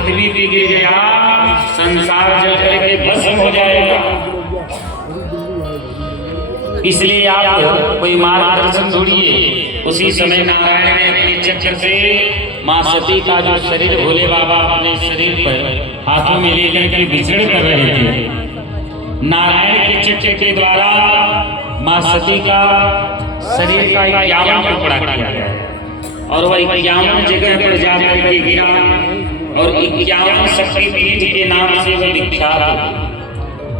पृथ्वी पे गिर गया, संसार जल करके भस्म हो जाएगा। इसलिए आप कोई मार्गदर्शन ढूंढिए। उसी समय नारायण ने अपने चक्र से माँ सती का जो शरीर भोले बाबा अपने शरीर पर हाथों में लेकर के विचरण कर रहे थे, नारायण के चक्र के द्वारा माँ सती का शरीर का 51 टुकड़ा किया गया और वह 51 जगह पर जाकर के गिरा और 51 शक्तिपीठ के नाम से वह विख्यात हो।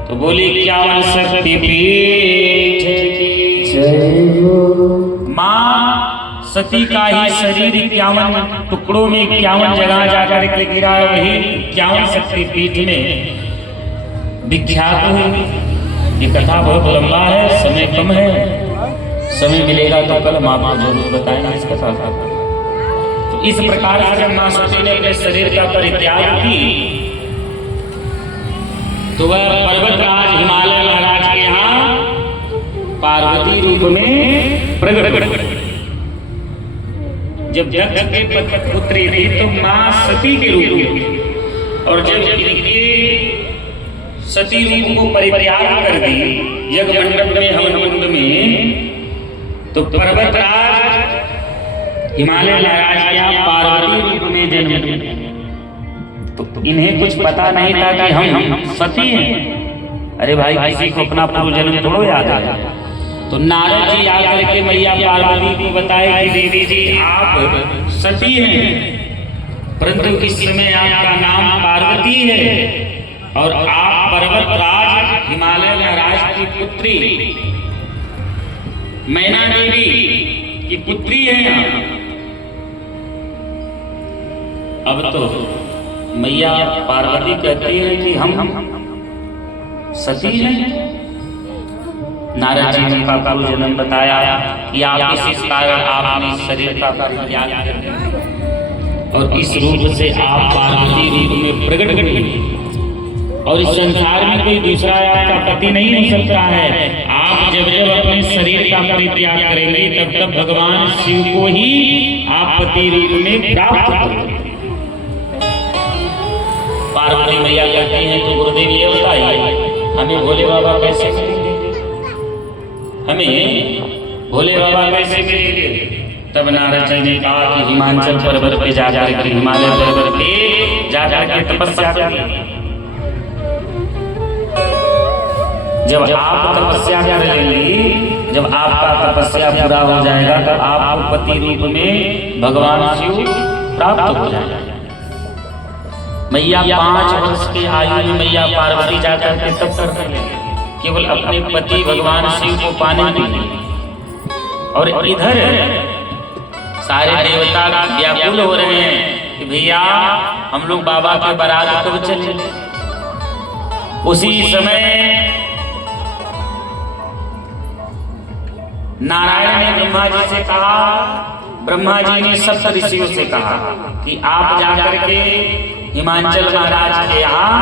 तो बोले 51 शक्तिपीठ माँ सती का ही शरीर 51 टुकड़ों में 51 जगह जाकर के गिरा, वही 51 शक्तिपीठ में विख्यात हुई। ये कथा बहुत लंबा है, समय कम है, समय मिलेगा तो कल हम आपको जरूर बताएंगे इस कथा का। तो इस प्रकार से जब माँ सती ने अपने शरीर का परित्याग की तो वह पर्वतराज हिमालय महाराज के यहाँ पार्वती रूप में प्रकट। जब दक्ष के पुत्री थी तो माँ सती के रूप में, और जब इनके सती रूप को परित्याग कर दी यज्ञ मंडप में, हवन कुंड में, तो पर्वतराज हिमालय महाराज के यहाँ पार्वती रूप में जन्म लिया। तो इन्हें कुछ पता नहीं था कि हम सती हैं। अरे भाई, किसी को अपना पूर्व जन्म थोड़ा याद है। तो नारद जी आकर के मैया पार्वती को बताए कि देवी जी आप सती हैं, परंतु इस समय आपका नाम पार्वती है और आप पर्वतराज हिमालय महाराज की पुत्री मैना देवी की पुत्री है। अब तो मैया पार्वती कहती है कि हम सती हैं। नारद जी ने का जन्म बताया कि आप इस कारण आपने शरीर का परित्याग किया और इस रूप से आप पार्वती रूप में प्रकट हुए और इस संसार में कोई दूसरा आपका पति नहीं हो सकता है। आप जब जब अपने शरीर का परित्याग करेंगे तब तब भगवान शिव को ही आप पति रूप में प्राप्त करेंगे। पार्वती मैया कहती हैं तो गुरुदेव ये बताइए हमें भोले बाबा कैसे मिलेंगे, हमें भोले बाबा कैसे मिलेंगे। तब नारद जी ने कहा कि हिमाचल पर्वत पे जाकर के, हिमालय पर्वत पे जाकर के तपस्या करिए। जब आप तपस्या कर लेंगे, जब आपका तपस्या पूरा हो जाएगा तो आपको पति रूप में भगवान शिव प्राप्त हो जाएगा। मैया 5 वर्ष की आयु में मैया पार्वती जाकर के तप कर लेंगे केवल अपने पति भगवान शिव को पाने के लिए। और इधर सारे देवता व्याकुल हो रहे हैं कि भैया हम लोग बाबा के बारात कब चले। उसी समय नारायण ने ब्रह्मा जी से कहा, ब्रह्मा जी ने सप्त ऋषियों से कहा कि आप जाकर के हिमाचल महाराज के यहाँ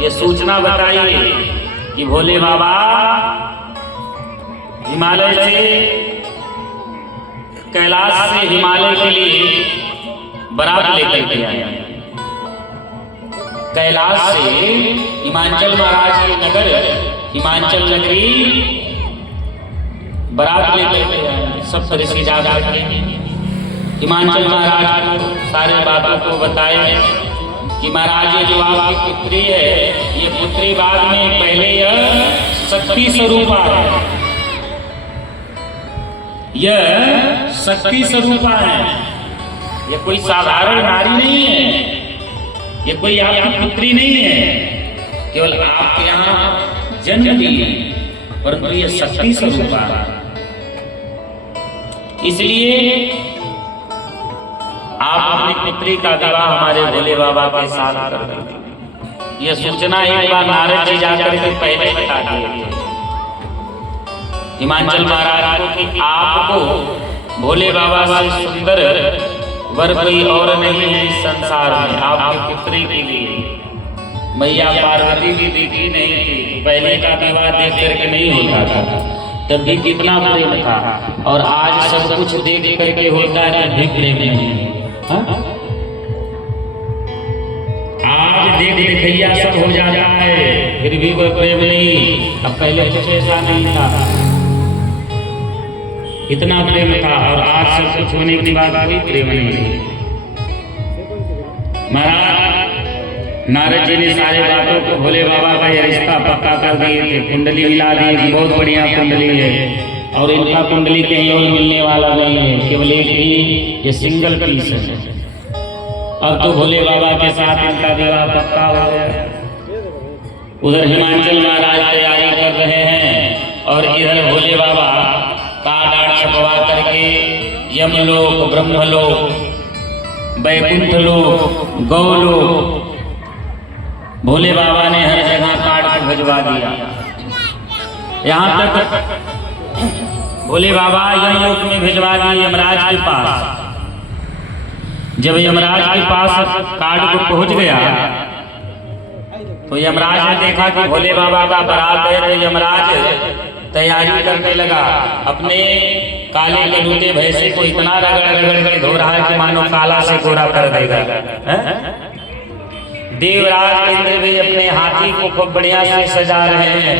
ये सूचना बताइए कि भोले बाबा हिमालय से, कैलाश से हिमालय के लिए बारात लेकर के आए। कैलाश से हिमाचल महाराज के नगर हिमाचल नगरी बारात लेकर के आए। सब ऋषि जाकर के हिमाचल महाराज को सारे बातों को बताए कि महाराज ये जो आपकी पुत्री है, ये पुत्री बाद में पहले यह शक्ति स्वरूपा है, यह शक्ति स्वरूपा है, ये कोई साधारण नारी नहीं है, ये कोई आपकी पुत्री नहीं है, केवल आपके यहाँ जन्म ली, परंतु ये शक्ति स्वरूपा है। इसलिए आप अपनी पुत्री का विवाह हमारे भोले बाबा के साथ कर दें। यह सूचना एक बार नारद जी जाकर के पहले बता दिए हिमाचल महाराज को कि आपको भोले बाबा से सुंदर वर कोई और नहीं है इस संसार में आपकी पुत्री के लिए। मैया पार्वती भी दीदी नहीं थी, पहले का विवाह देख करके नहीं होता था, तब भी कितना प्रेम था। और आज सब कुछ देख करके होता है, तब भी प्रेम नहीं है। देख दिखैया सब हो जाता है, फिर भी कोई प्रेम नहीं। अब पहले कुछ ऐसा नहीं था, इतना प्रेम था, और आज सब कुछ होने के बाद कोई प्रेम नहीं। महाराज नारद जी ने सारे बातों को भोले बाबा का ये रिश्ता पक्का कर दिए थे, कुंडली मिला दी कि बहुत बढ़िया कुंडली है, और इनका कुंडली कहीं और मिलने वाला नहीं है, केवल एक ही ये सिंगल पीस है। अब तो भोले बाबा के साथ इनका विवाह पक्का हो गया। उधर हिमाचल महाराज तैयारी कर रहे हैं, और इधर भोले बाबा कार्ड आर्ट छपवा करके यमलोक, ब्रह्मलोक, बैकुंठ लोक, गौलोक, भोले बाबा ने हर जगह कार्ड को भिजवा दिया। यहाँ तक भोले बाबा यमलोक में भिजवा दिए यमराज के पास। जब यमराज के पास कार्ड को पहुंच गया तो यमराज ने देखा कि भोले बाबा का बारात है, तो यमराज तैयारी करने लगा। अपने काले कलूटे भैंसे को इतना रगड़ रगड़ के धो रहा है कि मानो काला से गोरा कर देगा। देवराज इंद्र भी अपने हाथी को खूब बढ़िया से सजा रहे हैं।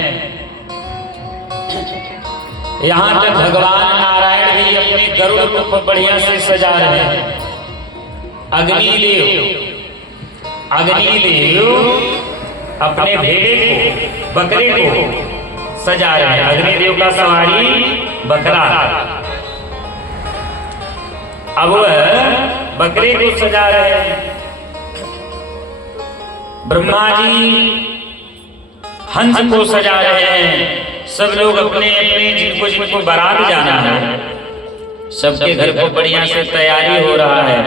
यहाँ तक भगवान नारायण भी अपने गरुड़ को खूब बढ़िया से सजा रहे हैं। अग्निदेव अपने भेड़े को, बकरे को सजा रहे हैं। अग्निदेव का सवारी बकरा, अब वह बकरे को सजा रहे हैं। ब्रह्मा जी हंस को सजा रहे हैं। सब लोग अपने अपने जिनको बारात जाना है, सबके घर को बढ़िया से तैयारी हो रहा है,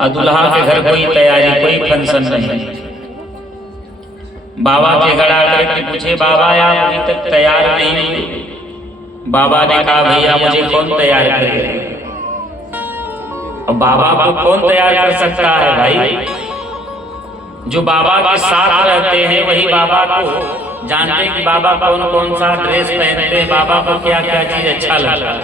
और दुल्हा के घर कोई तैयारी, कोई फंक्शन नहीं। बाबा के गड़ा करके पूछे, बाबा आप अभी तक तैयार नहीं हुए? बाबा ने कहा, भैया मुझे कौन तैयार करेगा? अब बाबा को कौन तैयार कर सकता है भाई? जो बाबा के साथ रहते हैं वही बाबा को जानते हैं कि बाबा कौन कौन सा ड्रेस पहनते हैं, बाबा को क्या क्या चीज अच्छा लगता है।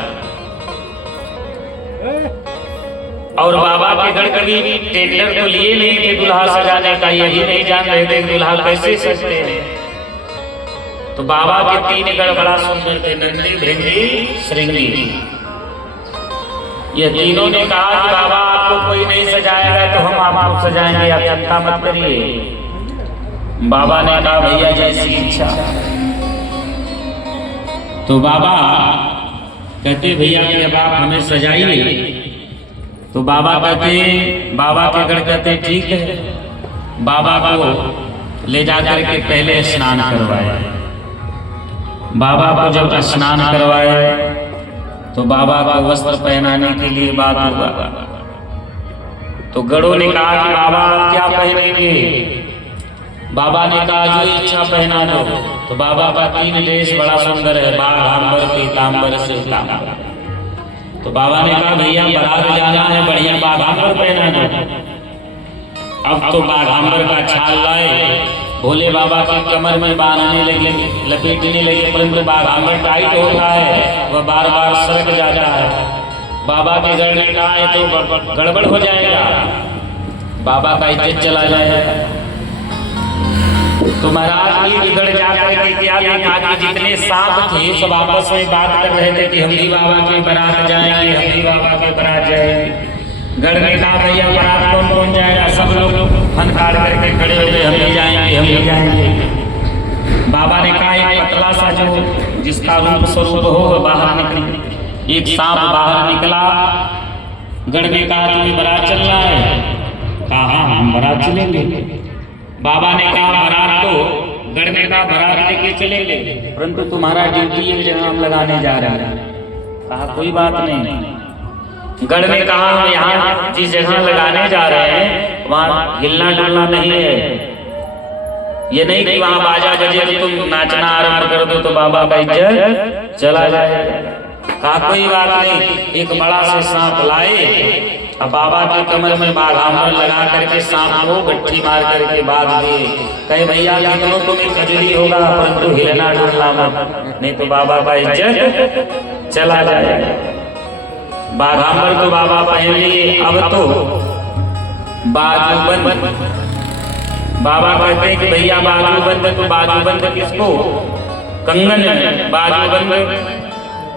और बाबा के घर कभी टेंडर तो लिए नहीं थे दुल्हा सजाने का, यही नहीं जान रहे थे दुल्हा कैसे सजते हैं। तो बाबा के 3 गढ़ बड़ा सुंदर थे, नंदी, भृंगी, श्रृंगी। ये तीनों ने कहा कि बाबा आपको कोई नहीं सजाएगा तो हम आपको सजाएंगे, आप चिंता मत करिए। बाबा ने कहा, भैया जैसी इच्छा। तो बाबा कहते, भैया कि अब आप हमें सजाइए। तो बाबा कहते, बाबा के गढ़ कहते ठीक है। बाबा को ले जाकर के पहले स्नान करवाए। बाबा को जब स्नान करवाए तो बाबा को वस्त्र पहनाने के लिए बात हुआ। तो गढ़ों ने कहा कि बाबा क्या पहनेंगे? बाबा ने कहा, जो इच्छा पहना दो। तो बाबा का 3 ड्रेस बड़ा सुंदर है, बाघांबर, पीतांबर, श्वेतांबर। तो बाबा ने कहा, भैया बारात जाना है, बढ़िया बाघांबर पहना दो। अब तो बाघांबर का छाल लाए, भोले बाबा की कमर में बांधने लगे, लपेटने लगे, परंतु बाघांबर टाइट होता है, वह बार बार सरक जाता है। बाबा के गढ़ ने कहा, है तो गड़बड़ हो जाएगा, बाबा का इज्जत चला जाएगा। तो महाराज एक गढ़ जाकर के क्या देखा कि जितने सांप थे सब आपस में बात कर रहे थे कि हम भी बाबा के बारात जाएंगे, हम भी बाबा के बारात जाएंगे। गढ़ में कहा, भैया बारात कौन कौन जाएगा? सब लोग फनकार करके खड़े हो गए, हम भी जाएंगे, हम भी जाएंगे। बाबा ने कहा, एक पतला सा जो जिसका रूप स्वरूप हो बाहर निकले। एक सांप बाहर निकला। गढ़ में कहा, तुम्हें बारात चलना है? कहा, हाँ हम बारात चलेंगे। बाबा ने कहा, बारात तो गढ़ में कहा बारात लेके चलेंगे, परंतु तुम्हारा ड्यूटी एक जगह हम लगाने जा रहे हैं। कहा, कोई बात नहीं। गढ़ ने कहा, यहाँ जिस जगह लगाने जा रहे हैं वहाँ हिलना डुलना नहीं है। ये नहीं कि वहाँ बाजा बजे तो तुम नाचना आरंभ कर दो तो बाबा का इज्जत चला जाएगा। कहा, कोई बात नहीं। एक बड़ा से सांप लाए, अब बाबा के कमर में बाघांबर लगा करके सांप को गट्ठी मार करके बांध दिए। कहे, भैया कितनों को भी खजली होगा, परंतु हिलना डुलना मत, नहीं तो बाबा का इज्जत चला जाएगा। बाघांबर तो बाबा पहन लिए। अब तो बाजूबंद बाबा कहते हैं कि भैया बाजूबंद, तो बाजूबंद किसको? कंगन बाजूबंद,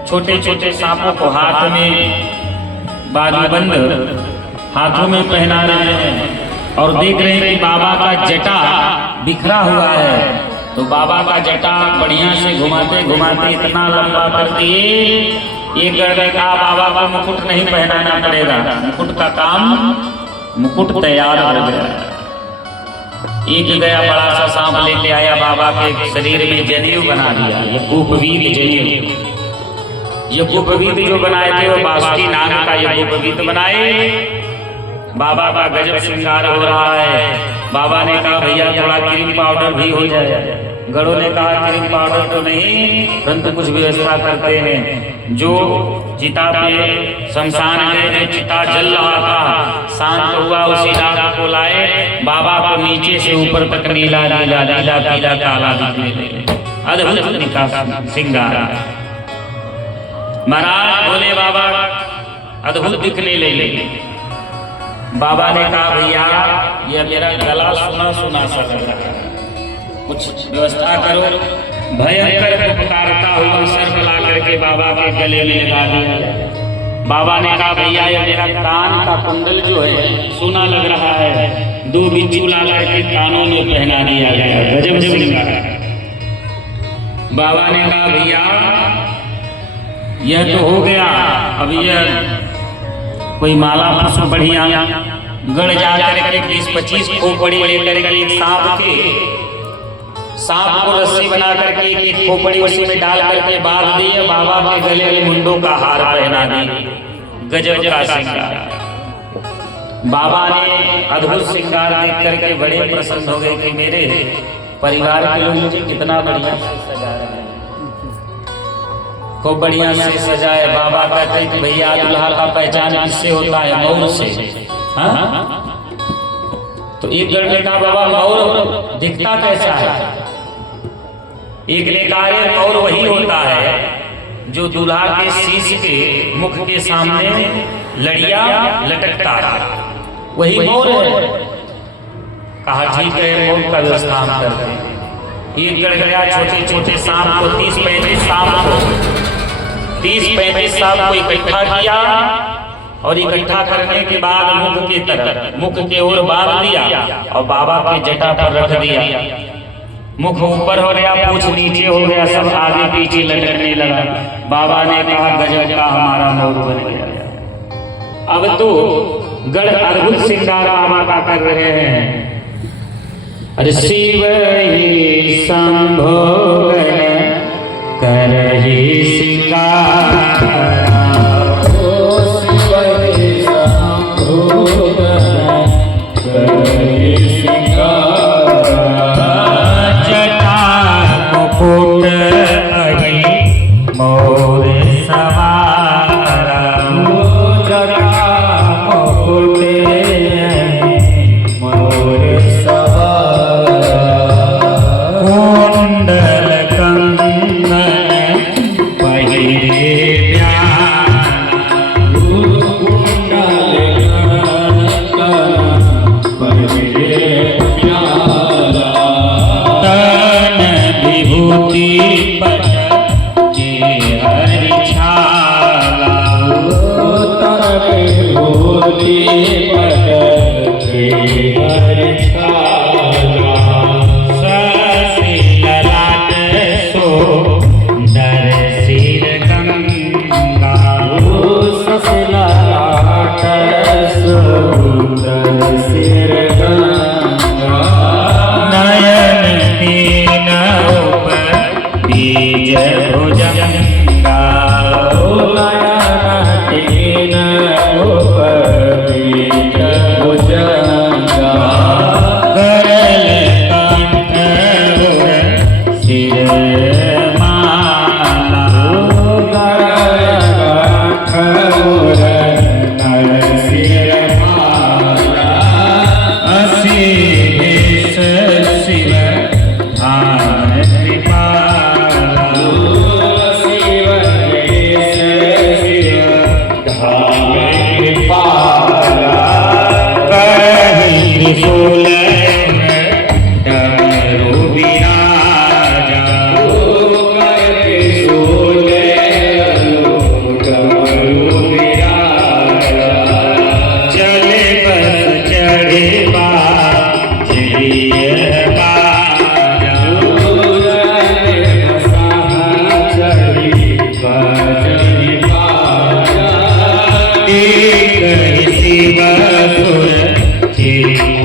छोटे छोटे सांपों को हाथ में बाजूबंद हाथों में पहना रहे हैं और देख रहे हैं कि बाबा का जटा बिखरा हुआ है। तो बाबा का जटा बढ़िया से घुमाते घुमाते इतना लंबा कर दिए, एक गड़े का बाबा को मुकुट नहीं पहनाना पड़ेगा, मुकुट का काम, मुकुट तैयार हो गया। एक गया बड़ा सा सांप लेके आया, बाबा के शरीर में जनेऊ बना दिया, यज्ञोपवीत जनेऊ। यज्ञोपवीत जो बनाए थे वो बासुकी नाग का यज्ञोपवीत बनाए। बाबा का गजब श्रृंगार हो रहा है। बाबा ने कहा भैया थोड़ा क्रीम पाउडर भी हो जाए। गढ़ों ने कहा क्रीम पाउडर तो नहीं, परंतु कुछ व्यवस्था करते हैं। जो चिता पे शमशान में जो चिता जल रहा था, शांत हुआ, उसी रात को लाए, बाबा को नीचे से ऊपर तक नीला नीला नीला पीला काला दिखने लगे। अद्भुत निकास श्रृंगार। महाराज बोले बाबा अद्भुत दिखने लगे। बाबा ने कहा भैया ये मेरा गला सुना सुना सा लग रहा है, कुछ व्यवस्था करो। भयंकर पुकारता हुआ सर्प ला करके बाबा के गले में लगा दिया। बाबा ने कहा भैया ये मेरा कान का कुंडल जो है सोना लग रहा है, 2 बिच्छू ला करके कानों में पहना दिया गया। गजब श्रृंगार। बाबा ने कहा भैया यह तो हो गया, अब यह कोई माला पुष्प बढ़िया गढ़ जा करके 20-25 खोपड़ी लेकर के एक सांप को रस्सी बना करके एक खोपड़ी उसी में डाल करके बांध दिए, बाबा के गले में मुंडों का हार पहना दिए। गजब का श्रृंगार। बाबा ने अद्भुत श्रृंगार देख करके बड़े प्रसन्न हो गए कि मेरे परिवार के लोग मुझे कितना बढ़िया से सजा रहे हैं, खूब बढ़िया से सजाए। बाबा कहते हैं कि भैया दुल्हा का पहचान किससे होता है? मौर से। हाँ? तो एक गढ़ ने कहा बाबा मौर दिखता कैसा है? एक ने कहा मौर वही होता है जो दूल्हा के शीश के मुख के सामने लड़िया लटकता है, वही मौर है। कहा ठीक है मौर का व्यवस्था हम करते हैं। एक गढ़ गया, छोटे छोटे सांप को 30-35 सांप को 30-35 सांप को इकट्ठा किया और इकट्ठा करने के बाद मुख की तरफ, मुख के ओर बांध दिया और बाबा के जटा पर रख दिया। मुख ऊपर हो गया, पूंछ नीचे हो गया, सब आगे पीछे लटकने लगा। बाबा ने कहा गजब का हमारा मौर बन गया। अब तो गढ़ अद्भुत श्रृंगार बाबा का कर रहे हैं। अरे शिव ही संभोग करहि श्रृंगार,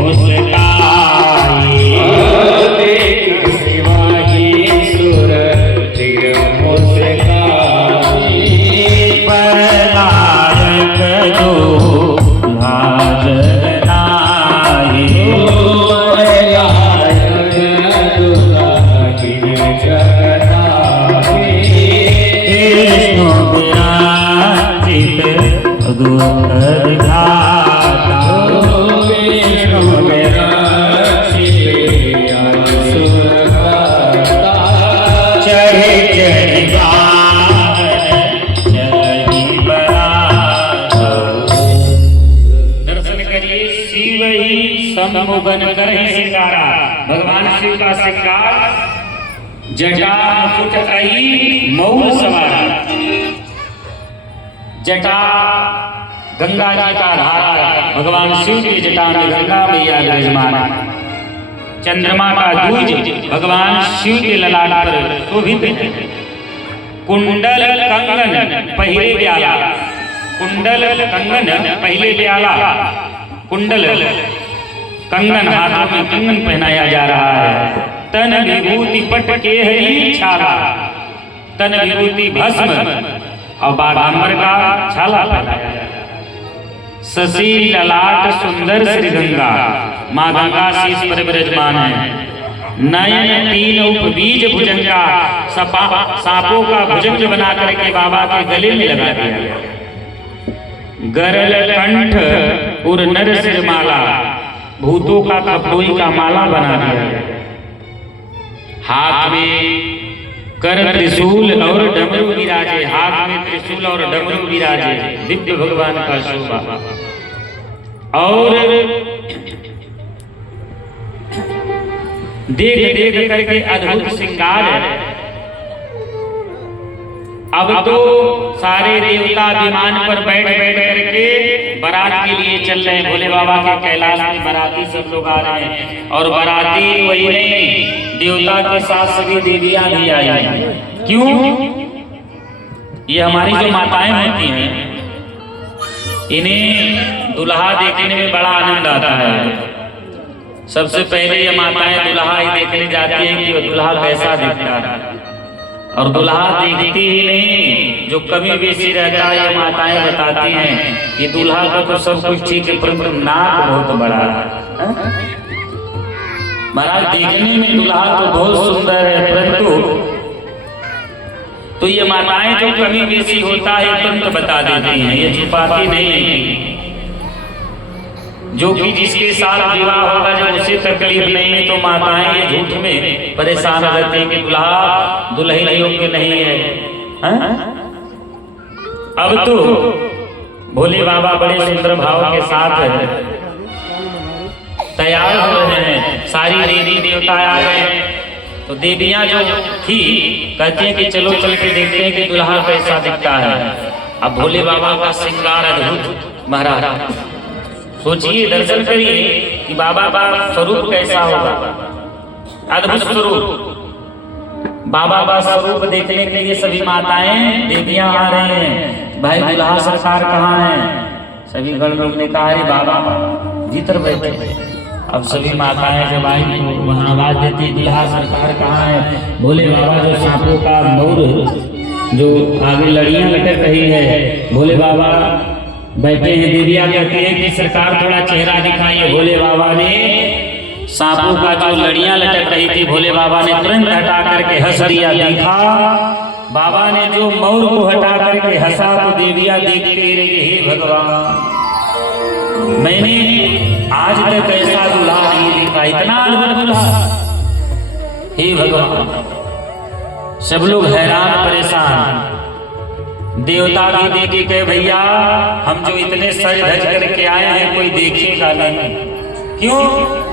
मुस्काए, देख सिवाही सुर दिग मुस्काए, पलायक जो मुगन कर ही सिंगारा। भगवान शिव का श्रृंगार जटा मुकुट आई मऊर सवारा। जटा गंगा जी का धारा, भगवान शिव की जटा में गंगा मैया विराजमान। चंद्रमा का दूज भगवान शिव के ललाट पर शोभित है। कुंडल कंगन पहले ब्याला, कुंडल कंगन पहले ब्याला, कुंडल कंगन हाथों में कंगन पहनाया जा रहा है। तन विभूति पट के हरी छाला, तन विभूति भस्म और बाघांबर का छाला पहनाया जा रहा है। शशि ललाट सुंदर श्री गंगा, माँ गंगा शीश पर विराजमान है। नयन तीन उपबीज भुजंगा, सांपों का भुजंग बना करके बाबा के गले में लगा दिया गया। गरल कंठ उर नर सिर माला, भूतों का कपड़ोई का माला बना दिया। हाथ में कर त्रिशूल और डमरू विराजे, हाथ में त्रिशूल और डमरू विराजे, दिव्य भगवान का शोभा। और देख देख करके अद्भुत श्रृंगार है। अब तो सारे देवता विमान पर बैठ बैठ करके बारात के लिए चल रहे हैं। भोले बाबा के कैलाश में बाराती सब लोग आ रहे हैं। और बाराती वही नहीं, देवता के साथ सभी देवियां भी आई हैं। क्यों? ये हमारी जो माताएं होती हैं, इन्हें दुल्हा देखने में बड़ा आनंद आता है। सबसे पहले ये माताएं दुल्हा ही देखने जाती हैं कि दुल्हा कैसा दिखता है। और दुल्हा देखती ही नहीं, जो कभी बेसी रहता है ये माताएं बताती हैं कि दुल्हा का तो सब कुछ ठीक है परंतु नाक बहुत बड़ा है। महाराज देखने में दुल्हा तो बहुत सुंदर है परंतु, तो ये माताएं जो कभी बेसी होता है तुरंत बता देती हैं, ये छुपाती नहीं है। जो कि जिसके साथ विवाह होगा जब उसे तकलीफ नहीं है तो माताएं ये झूठ में परेशान रहती हैं कि दुल्हा दुल्हन योग्य नहीं है। अब तो भोले बाबा बड़े सुंदर भाव के साथ तैयार हो रहे हैं। सारी देवी देवता आ गए। तो देवियां जो थी कहती हैं कि चलो चल के देखते हैं कि दुल्हा कैसा दिखता है। अब भोले बाबा का श्रृंगार अद्भुत। महाराज सोचिए, दर्शन करिए कि बाबा का स्वरूप कैसा होगा। अद्भुत स्वरूप। बाबा का स्वरूप देखने के लिए सभी माताएं देवियां आ रही हैं। भाई दुल्हा सरकार कहाँ है? सभी गण लोग ने कहा अरे बाबा भीतर बैठे। अब सभी माताएं जब आई तो वहाँ आवाज देती दुल्हा सरकार कहाँ है? भोले बाबा जो सांपों का मऊर जो आगे लड़ियां लटक रही है, भोले बाबा बैठे हैं। देवियां कहती है कि सरकार थोड़ा चेहरा दिखाइए। भोले बाबा ने सांपों का जो लड़ियां लटक रही थी, भोले बाबा ने तुरंत हटा करके हंस दिया। देखा बाबा ने जो मऊर को हटा करके हंसा तो देवियां देखते रही, हे भगवान मैंने आज तक ऐसा दुल्हा नहीं देखा, इतना अद्भुत दुल्हा। हे भगवान, सब लोग हैरान परेशान। देवता भी देखे के भैया हम जो इतने सज धज करके आए हैं कोई देखेगा नहीं। क्यों?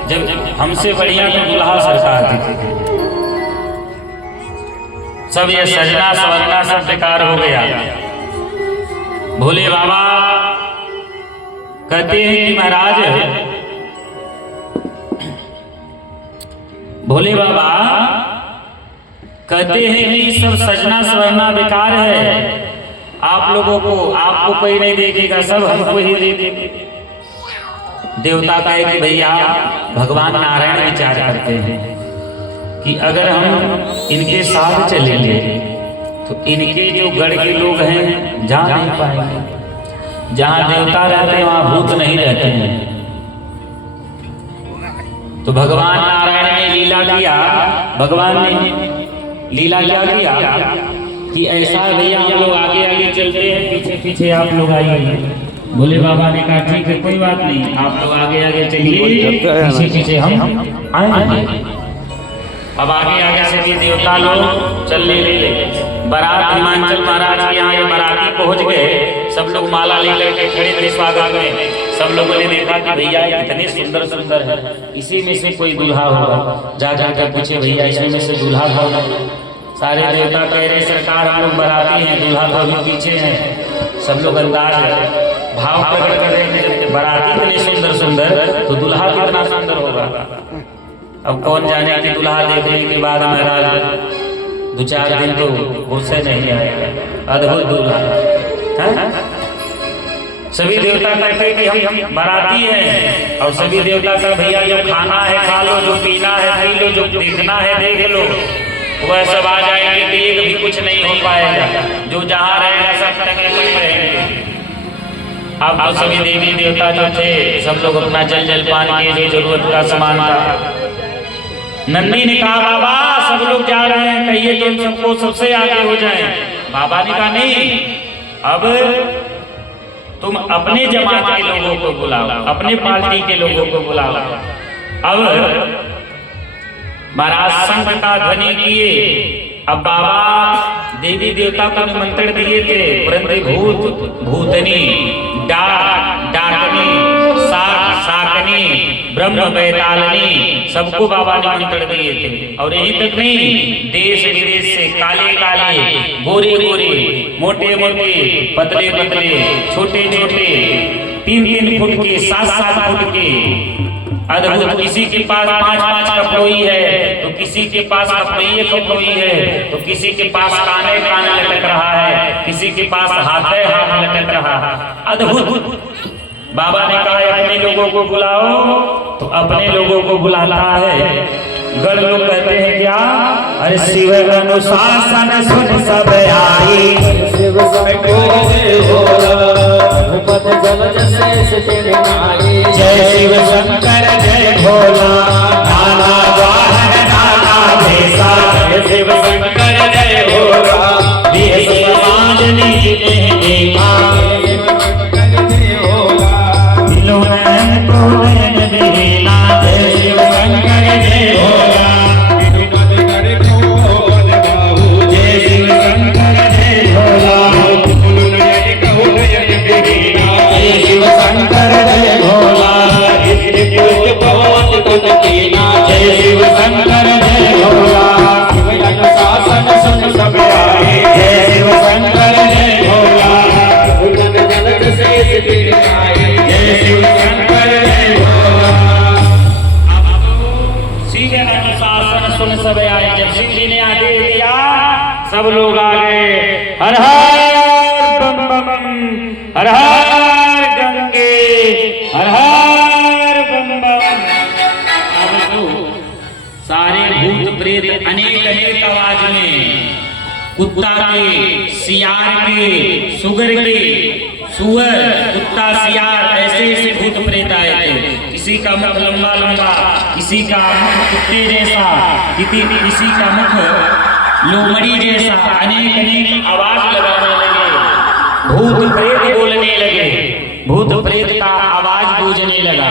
जब हमसे बढ़िया तो दुल्हा सरकार दिखे। सब ये सजना सवरना सब बेकार हो गया। भोले बाबा कहते हैं कि महाराज, भोले बाबा कहते हैं कि सब सजना सवरना बेकार है। आप लोगों को, आपको कोई नहीं देखेगा, सब हमको ही देखेंगे। देवता कहे कि भैया भगवान नारायण विचार करते हैं कि अगर हम इनके साथ चलेंगे तो इनके जो गढ़ के लोग हैं जा नहीं पाएंगे। जहाँ देवता रहते हैं वहाँ भूत नहीं रहते हैं। तो भगवान नारायण ने लीला किया, भगवान ने लीला क्या किया कि ऐसा भैया हम लोग आगे आगे चलते हैं, पीछे पीछे आप लोग आइए। बोले बाबा ने कहा ठीक है कोई बात नहीं, आप लोग आगे आगे चलिए, पीछे पीछे हम आएंगे। अब आगे आगे सभी देवता लोग चलने लगे। बारात हिमाचल महाराज के यहाँ ये बाराती पहुंच गए। सब लोग माला लेकर के खड़े थे स्वागत में। सब लोगों ने देखा कि भैया कितने सुंदर सुंदर है, इसी में से कोई दूल्हा होगा। जा जाकर पूछे भैया इसमें में से दूल्हा कौन है? सारे देवता कह रहे सरकार हम लोग बाराती हैं, दूल्हा तो अभी पीछे हैं। सब लोग अंदाज भाव प्रकट कर रहे हैं, बाराती इतने सुंदर सुंदर तो दूल्हा कितना सुंदर होगा। अब कौन जाने कि दूल्हा देखने के बाद महाराज 2-4 दिन तो गुस्से नहीं आएगा। अद्भुत दूल्हा। सभी देवता कहते कि हम बाराती हैं और सभी देवता का भैया जो खाना है खा लो, जो पीना है पी लो, जो देखना है देख लो। वह सब आ जाएंगे तो एक भी कुछ नहीं हो पाएगा। जो जहाँ रहेगा सब टंगे पड़े रहेंगे। अब तो सभी देवी देवता जो थे सब लोग अपना जल पान के जो जरूरत का सामान था। नंदी ने कहा बाबा सब लोग जा रहे हैं, कहिए तो सबको सबसे आगे हो जाए। बाबा ने कहा नहीं, अब तुम अपने जमात के लोगों को बुलाओ, अपने पार्टी के लोगों को बुलाओ। अब महाराज संघ का ध्वनि किए। अब बाबा देवी देवता को निमंत्रण दिए थे, परंतु भूत भूतनी, डाक डाकनी, साक साकनी, ब्रह्म बैतालनी सबको बाबा ने निमंत्रण दिए थे। और यही तक नहीं, देश विदेश से काले काले, गोरे गोरे, मोटे मोटे, पतले पतले, छोटे छोटे, 3-3 फुट के, 7-7 फुट के अद्भुत। किसी के पास 5-5 कपड़ोई है तो किसी के पास कपड़ोई कपड़ोई है तो किसी के पास काने कान लटक रहा है, किसी के पास हाथ लटक रहा है। अद्भुत। बाबा ने कहा अपने लोगों को बुलाओ, तो अपने लोगों को बुलाता है। गढ़ लोग कहते हैं क्या? अरे शिव अनुशासन सुन सब आई, शिव जय शिव शंकर जय भोला, नाना वाहन नाना भेसा, जय शिव शंकर जय भोला, देश समाज ने देखा, दिलों में तो नैन बेला, जय शिव शंकर जय भोला, जय शिव शंकर जय भोला, जय शिव शंकर जय भोला, जय शिव शंकर जय भोला, अनुशासन सुन सब आए, जय शिव शंकर जय भोला, जय शिव शंकर जय भोला। शिव अनुशासन सुन सब आए। जब शिव जी ने आदेश दिया सब लोग आ गए। हर हर बम बम, हर हर गंगे, हर हर बम बम। अब तो सारे भूत प्रेत अनेक अनेक आवाज में, कुत्ता के, सियार के, सुगर के, सुअर, कुत्ता, सियार ऐसे ऐसे भूत प्रेत आए थे। किसी का मुख लंबा लंबा, किसी का मुख कुत्ते जैसा, किसी का मुख लोमड़ी जैसा, अनेक अनेक आवाज लगाने लगे। भूत प्रेत बोलने लगे, भूत प्रेत का आवाज गूंजने लगा।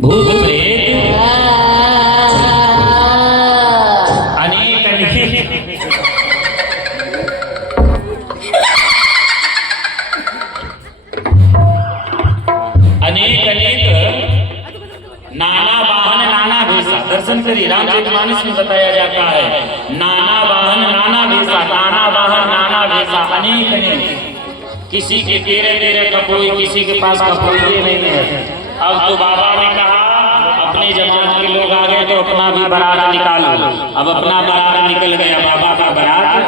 भूत प्रेत अनेक अनेक नाना वाहन नाना भेसा। दर्शन करिए, रामचरितमानस में बताया जाता है नाना वाहन नाना भेसा, नाना वाहन नाना भेसा, अनेक अनेक। किसी के 13 कपड़ोई, किसी के पास कपड़ोई नहीं है। अब तो बाबा ने कहा अपने जमात के लोग आ गए तो अपना भी बारात निकालो। अब अपना बारात निकल गया। बाबा का बारात,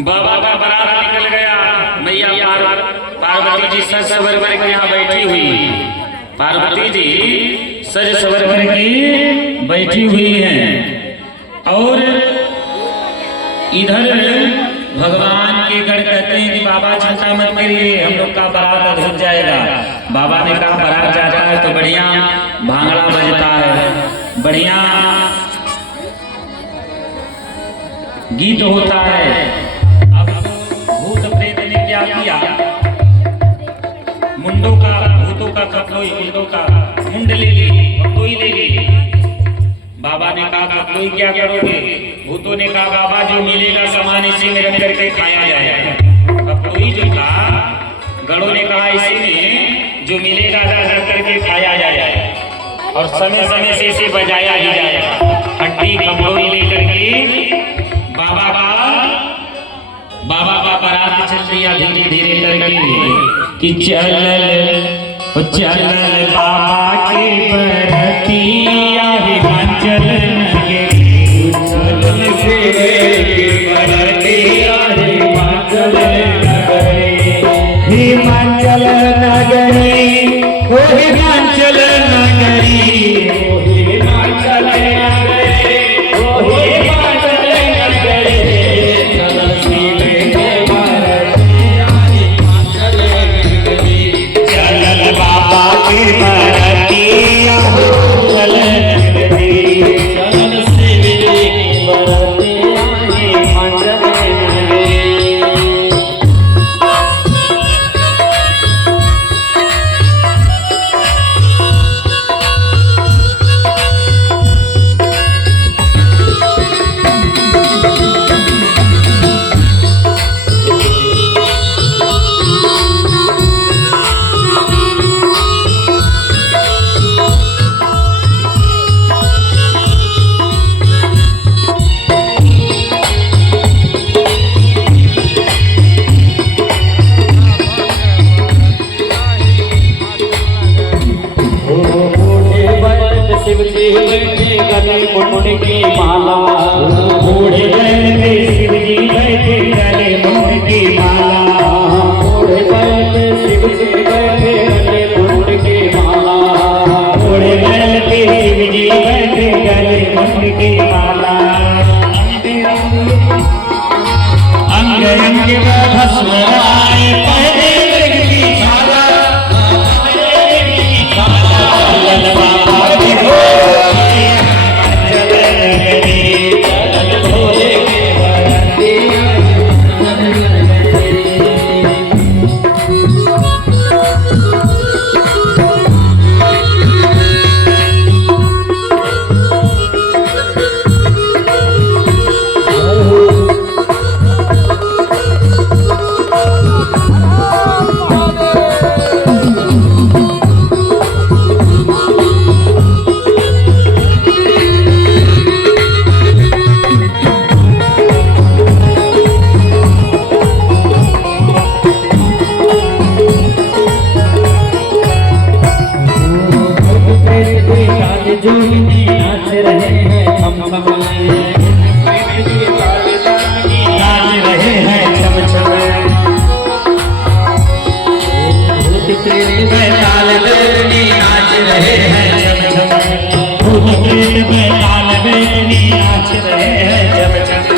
बाबा का बारात निकल गया। मैया पार्वती जी सज सवर के यहाँ बैठी हुई, पार्वती जी सज सवर के बैठी हुई हैं। और इधर भगवान के गढ़ कहते हैं कि बाबा चिंता मत करिए, हम लोग का बारात अधूर जाएगा। बाबा ने कहा बारात जाता है तो बढ़िया भांगड़ा बजता है, बढ़िया गीत होता है। अब भूत प्रेत ने क्या किया, मुंडों का भूतों का कपड़ोई, मुंडों का मुंड ले ली, कपड़ोई ले ली। बाबा ने कहा कपड़ोई क्या करोगे? भूतों ने कहा बाबा जो मिलेगा सामान इसी में रख करके खाया जाएगा। कपड़ोई जो था, गढ़ों ने कहा इसी में जो मिलेगा रख करके खाया जाएगा और समय समय से इसे बजाया भी जाएगा। हड्डी कपड़ोई लेकर के बाबा का बारात चल दिया धीरे धीरे करके कि चल बाबा के बरतिया हिमाचल नगरी, चल से बरतिया हिमाचल नगरी, हिमाचल नगरी ओ हिमाचल नगरी, ओ हिमाचल नगरी, ओ हिमाचल नगरी, चल से बरतिया हिमाचल नगरी, चल बाबा के बरतिया हिमाचल नगरी, चल से बरतिया हिमाचल नगरी। शिव जी बैठे गले मुंड की माला, बूढ़े बैठे शिव जी बैठे गले मुंड की माला, बूढ़े बैठे शिव जी बैठे गले मुंड की माला, बूढ़े बैठे शिव जी बैठे गले मुंड की माला। अंग अंग भस्म आए पहले की छाला, जो नाच रहे हैं हम नाच रहे हैं छम छम, भूत प्रेत में ताल बेनी नाच रहे हैं छम छम, भूत प्रेत में ताल बेनी नाच रहे हैं छम छम।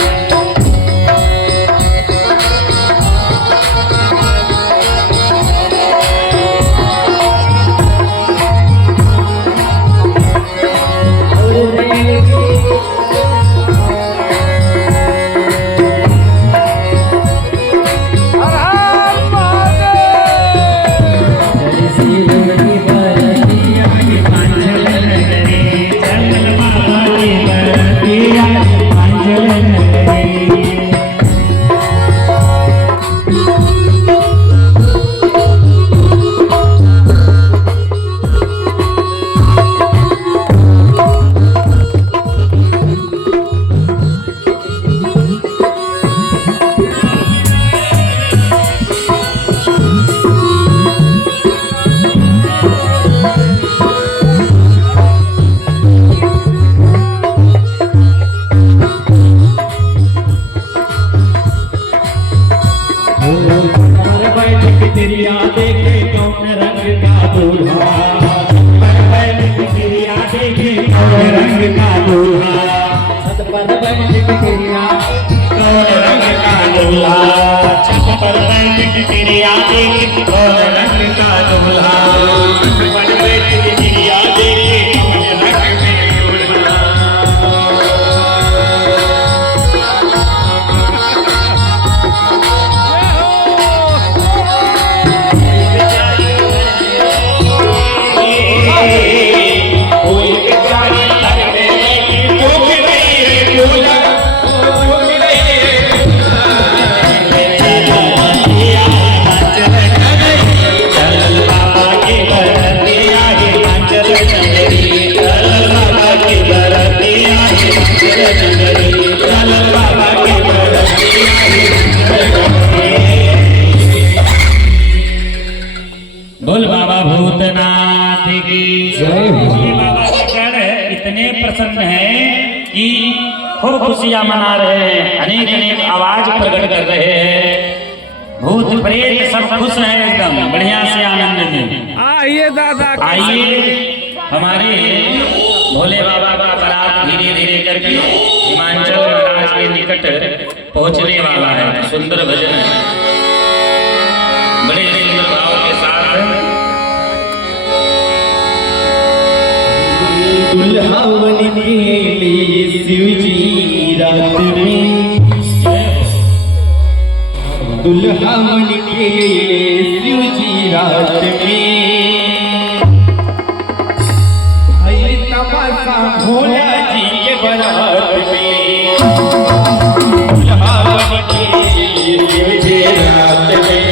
चल बाबा कौन रंग का दूल्हा, पर बैठ के गिरिया देखे कौन रंग का दूल्हा, छत पर बैठ के गिरिया कौन रंग का दूल्हा, छत पर बैठ के गिरिया देखे कौन रंग का दूल्हा, छत पर बैठ के गिरिया देखे कौन रंग का दूल्हा। बोल बाबा भूतनाथ की जय। बाबा का कह रहे इतने प्रसन्न हैं कि खूब खुशियां मना रहे हैं, अनेक अनेक आवाज प्रकट कर रहे हैं। भूत प्रेत सब खुश हैं, एकदम बढ़िया से आनंद में। आइए दादा, आइए हमारे भोले बाबा का बारात धीरे धीरे करके हिमाचल महाराज के निकट पहुंचने वाला है। सुंदर भजन है, बड़े सुंदर भाव के साथ। दुल्हा बन के लिए शिव जी रात में, दुल्हा बन के लिए शिव जी रात में, आइए तमाशा भोला जी के बारात में, दुल्हा बन के लिए शिव जी रात में,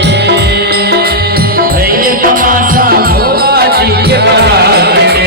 आइए तमाशा भोला जी के बारात में।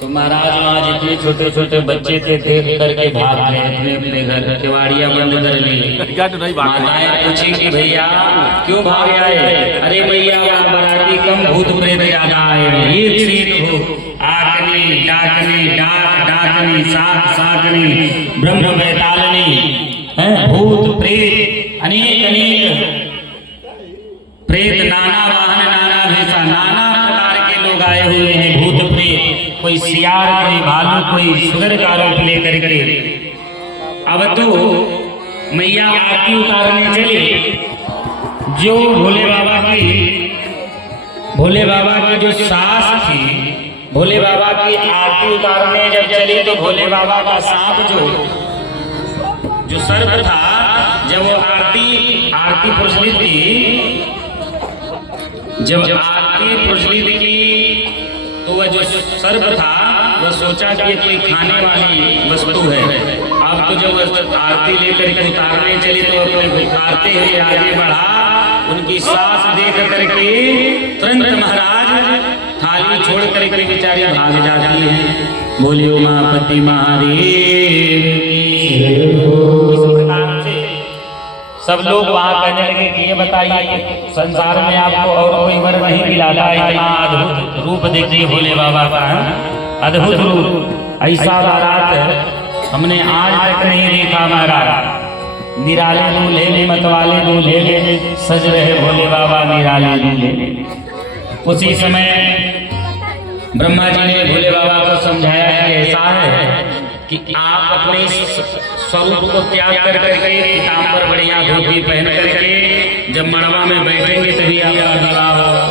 तो महाराज वहाँ जितने छोटे छोटे बच्चे थे देख करके भाग गए अपने अपने घर, केवाड़ियाँ बंद कर ली। माताएं पूछी कि भैया क्यों भाग आए? अरे भैया वहाँ बराती कम भूत प्रेत ज्यादा आए, एक सीट हो, आकनी डाकनी डाक डाकनी साक साकनी ब्रह्म बैतालनी है, भूत प्रेत अनेक अनेक प्रेत, नाना वाहन नाना भेषा, नाना प्रकार के लोग आए हुए हैं भूत प्रेत, कोई सियार कोई भालू कोई सुगर का रूप लेकर के। अब तो मैया आरती उतारने चले, जो भोले बाबा की जो सास थी, भोले बाबा की आरती उतारने जब चले तो भोले बाबा का सांप जो सर्प था, जब वो आरती प्रज्वलित की, जब आरती प्रज्वलित की तो वह जो सर्प था वह सोचा कि कोई खाने वाली वस्तु है। अब तो जब आरती लेकर के उतारने चली तो उतारते हुए आगे बढ़ा, उनकी सास देख करके तुरंत महाराज थाली छोड़ करके बेचारे भाग जाती है। बोलियो उमापति महादेव इस प्रकार से सब लोग वहाँ कहने लगे कि ये बताइए संसार में आपको और कोई वर नहीं मिलाता, इतना अद्भुत रूप देखिए भोले बाबा का, अद्भुत रूप, ऐसा बारात हमने आज तक नहीं देखा महाराज। निराले दूल्हे मतवाले दूल्हे सज रहे भोले बाबा निराले दूल्हे। उसी समय ब्रह्मा जी ने भोले बाबा को समझाया कि ऐसा है कि आप अपने स्वरूप को त्याग कर करके पीताम्बर बढ़िया धोती पहन करके जब मड़वा में बैठेंगे तभी आपका विवाह होगा।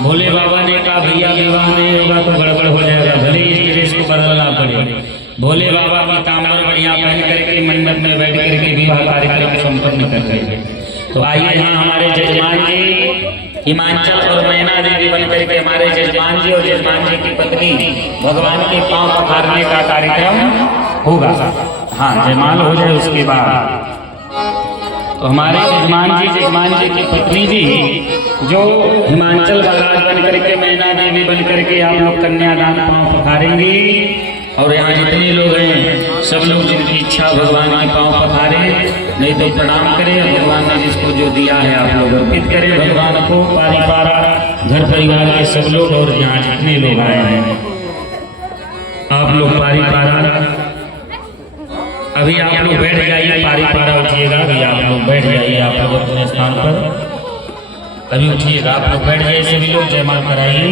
भोले बाबा ने कहा भैया विवाह नहीं होगा तो गड़बड़ हो जाएगा, भले इस ड्रेस को बदलना पड़े। भोले बाबा पीताम्बर बढ़िया पहन करके मंडप में बैठ करके विवाह कार्यक्रम संपन्न कर रहे। तो आइए यहाँ हमारे जजमान जी हिमांचल और मैना देवी बन करके हमारे जजमान जी और जजमान जी की पत्नी भगवान के पांव पखारने का कार्यक्रम होगा। हाँ, जयमाल हो जाए उसके बाद तो हमारे जजमान जी की पत्नी जी जो हिमांचल महाराज बन करके मैना देवी बन करके आप लोग कन्यादान पांव पखारेंगी। और यहाँ जितने लोग हैं सब लोग जिनकी इच्छा भगवान के पांव पखारे, नहीं तो प्रणाम करें, भगवान ने जिसको जो दिया है आप लोग अर्पित करें भगवान को। पारी पारा घर परिवार के सब लोग और यहाँ जितने लोग आए हैं आप लोग पारी पारा, अभी आप लोग बैठ जाइए, पारी पारा उठिएगा, अभी आप लोग बैठ जाइए, आप लोग अपने स्थान पर अभी उठिएगा, आप लोग बैठ जाइए, सभी लोग जयमाल कराइए।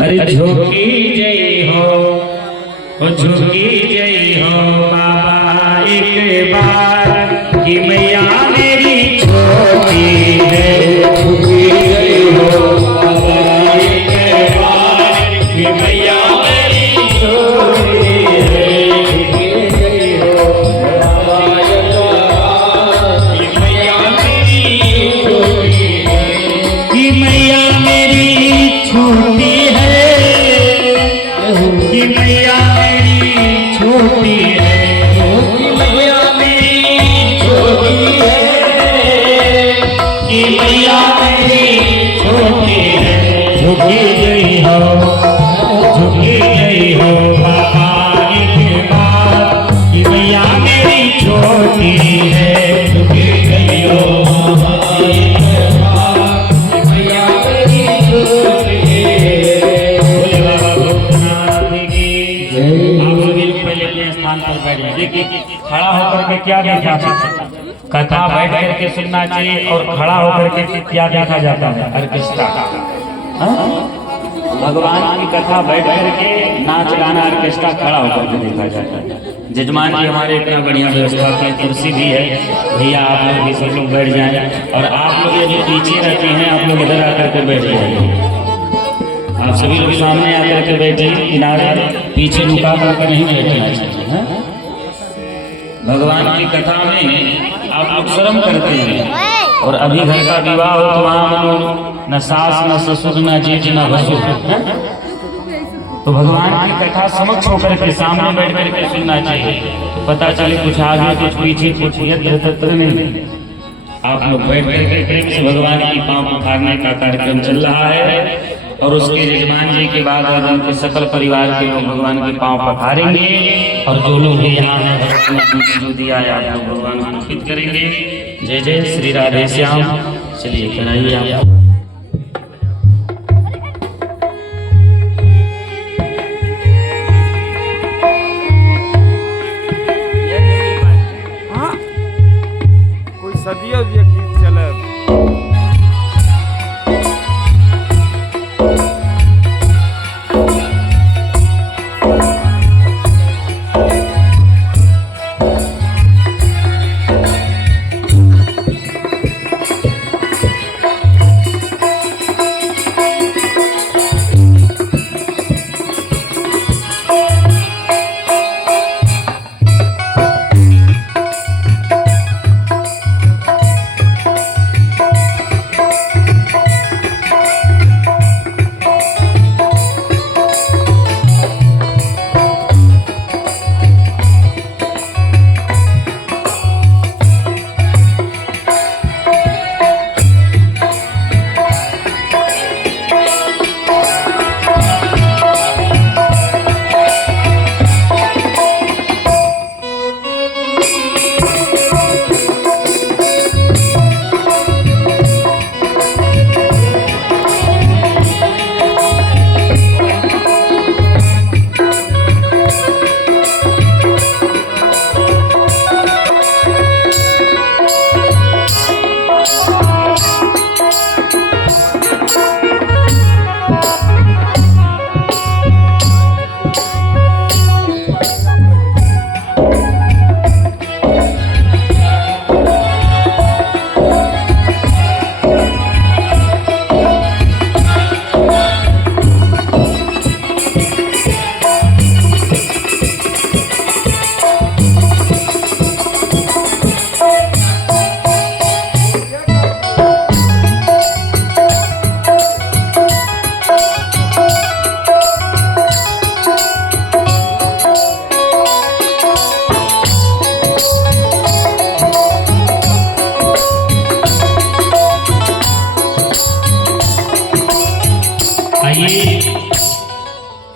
अरे झोंकी जय हो, झोंकी जय हो बाबा एक बार कि मैया मेरी छोटी है। झोंकी जय हो बाबा एक बार कि मैया मेरी छोटी है। झोंकी जय हो बाबा एक बार कि मैया मेरी छोटी है, कि मैया मेरी छोटी कि मैया मेरी छोटी है, कि मैया मेरी छोटी है, कि मैया मेरी छोटी है। झुकी गई हो, झुकी गई हो बाबा के बाद कि मैया मेरी छोटी है। झुकी गई हो बाबा के बाद कि मैया मेरी छोटी है। देखिए खड़ा होकर के क्या देखा, कथा बैठ करके सुनना चाहिए और खड़ा होकर के क्या देखा जाता है, ऑर्केस्ट्रा। भगवान की कथा बैठ करके नाच गाना ऑर्केस्ट्रा खड़ा होकर के देखा जाता है। जजमान जी हमारे इतना बढ़िया व्यवस्था की कुर्सी भी है, भैया आप लोग भी सब लोग बैठ जाएं। और आप लोग यदि पीछे रहते हैं आप लोग इधर आकर के बैठ जाइए, आप सभी लोग सामने आकर के बैठे, किनारे पीछे लुका करके नहीं बैठना चाहिए। भगवान की कथा में आप लोग शर्म करते हैं, और अभी घर का विवाह हो तो वहाँ न सास न ससुर न जेठ न भसुर, तो भगवान की कथा समक्ष होकर के सामने बैठ करके सुनना चाहिए, तो पता चले कुछ आगे कुछ पीछे कुछ यत्र तत्र नहीं। आप लोग बैठ करके प्रेम से भगवान की पांव पखारने का कार्यक्रम चल रहा है। और उसके यजमान जी के बाद और उनके सकल परिवार के लोग भगवान के पांव पखारेंगे और जो लोग यहाँ हैं भगवान ने जो दिया है आप लोग भगवान को अर्पित करेंगे। जय जय श्री राधे श्याम। चलिए कराइए आप। कोई सदियों ये गीत चले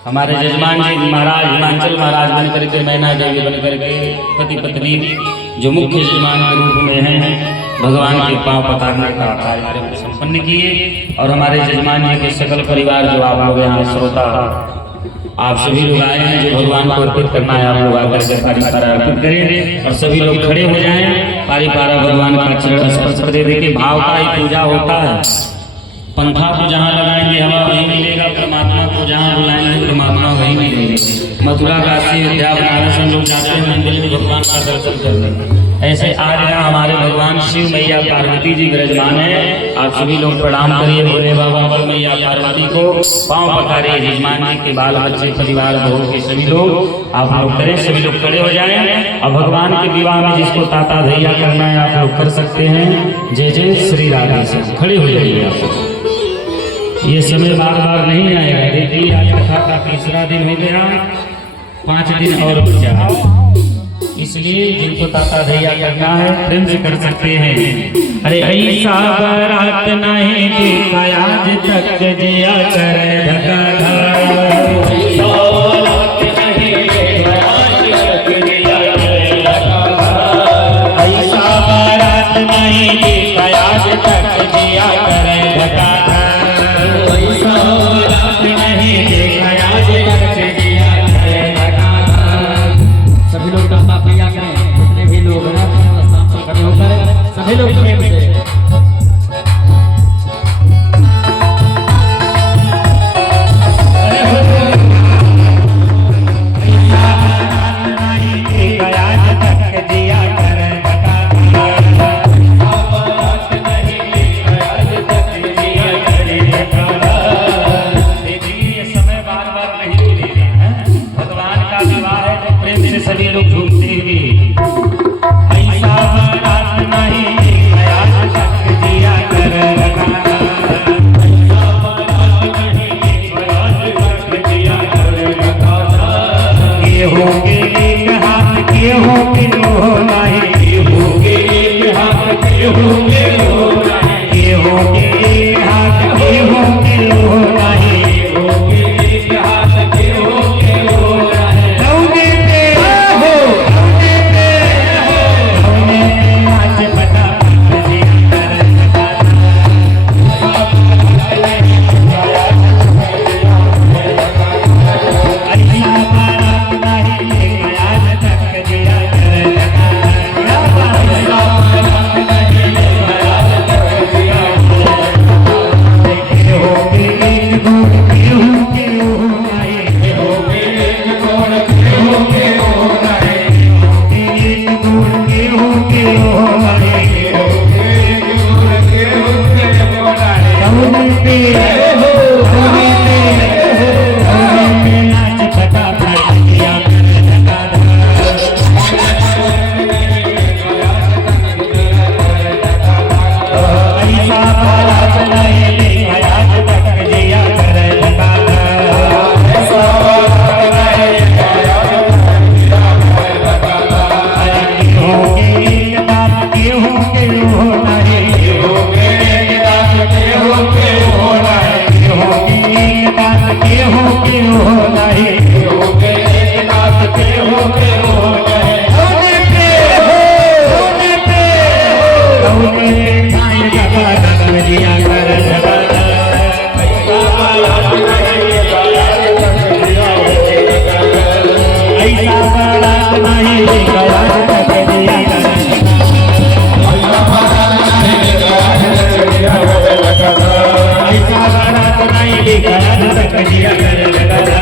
हमारे जजमान जी महाराज हिमाचल महाराज बन करके मैना देवी बन करके पति पत्नी जो मुख्य जजमान के रूप में हैं भगवान के पांव पखारने का कार्यक्रम संपन्न किए। और हमारे जजमान जी के सकल परिवार जो आप लोग यहाँ श्रोता आप सभी लोग आए हैं जो भगवान को अर्पित करना है आप लोग आकर के पारी पारा अर्पित करें और सभी लोग खड़े हो जाएं। पारी पारा भगवान का चरण स्पर्श कर दे के भाव का ही पूजा होता है। पंखा को जहाँ लगाएंगे हवा वहीं मिलेगा, परमात्मा को जहाँ बुलाएंगे परमात्मा वहीं मिलेगा। मथुरा काशी अयोध्या बनारस हम लोग जाते हैं मंदिर में भगवान का दर्शन करते। ऐसे आज यहाँ हमारे भगवान शिव मैया पार्वती जी विराजमान है। आप सभी लोग प्रणाम करिए भोले बाबा पर मैया पार्वती को पाँव पखारिए। यजमान जी के बाल बच्चे परिवार बहू के सभी लोग आप लोग करें, सभी लोग खड़े हो जाएं। और भगवान के विवाह में जिसको ताता धैया करना है आप लोग कर सकते हैं। जय जय श्री राधे से खड़े हो जाइए आप। ये समय बार बार नहीं आएगा। देखिए आज कथा का तीसरा दिन हो गया, 5 दिन और बचा, इसलिए जिनको ताता धैया करना है प्रेम से कर सकते हैं। अरे ऐसा बारात नहीं देखा आज तक जिया करे धका ऐसा बारात नहीं लिखा तक दिया कर लगा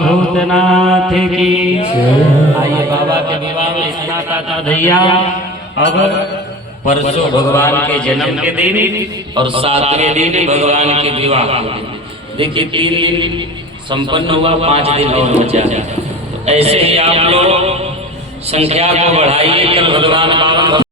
भूतनाथ की। आइए बाबा के विवाह में इतना था भैया। अब परसों भगवान के जन्म के दिन और 7वें दिन भगवान के विवाह के दिन। देखिए 3 दिन संपन्न हुआ, 5 दिन और बचा। तो ऐसे ही आप लोग संख्या को बढ़ाइए। कल भगवान बावन